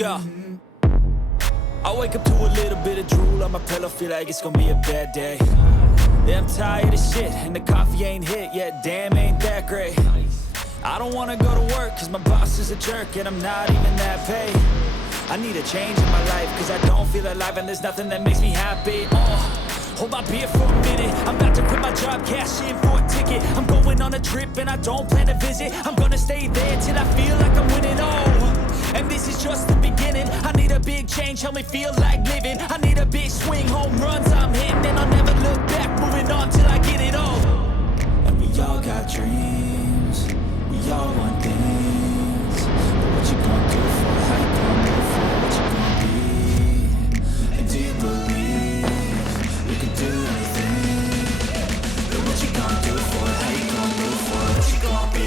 go. I wake up to a little bit of drool on my pillow, feel like it's gonna be a bad day. Yeah, I'm tired of shit, and the coffee ain't hit yet, damn, ain't that great. I don't wanna go to work, cause my boss is a jerk, and I'm not even that paid. I need a change in my life, cause I don't feel alive, and there's nothing that makes me happy. Hold my beer for a minute, I'm about to quit my job, cash in for a ticket. I'm going on a trip, and I don't plan to visit. I'm gonna stay there till I feel like I'm winning, and this is just the beginning. I need a big change, help me feel like living. I need a big swing, home runs I'm hitting, and I'll never look back, moving on till I get it all. And we all got dreams, we all want things, but what you gonna do for it? How you gonna move for it? What you gonna be? And do you believe you can do anything? But what you gonna do for it? How you gonna move for it? What you gonna be?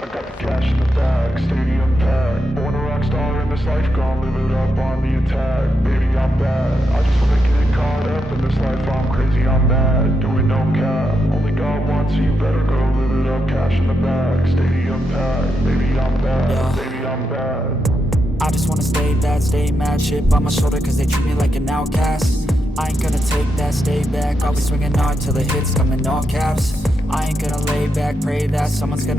I got the cash in the bag, stadium packed. Born a rock star in this life, gon' live it up on the attack. Baby, I'm bad, I just wanna get caught up in this life. I'm crazy, I'm mad, doing no cap. Only God wants you, better go live it up. Cash in the bag, stadium packed. Baby, I'm bad, Yeah. baby, I'm bad. I just wanna stay bad, stay mad. Shit on my shoulder cause they treat me like an outcast. I ain't gonna take that, stay back. I'll be swinging hard till the hits come in all caps. I ain't gonna lay back, pray that someone's gonna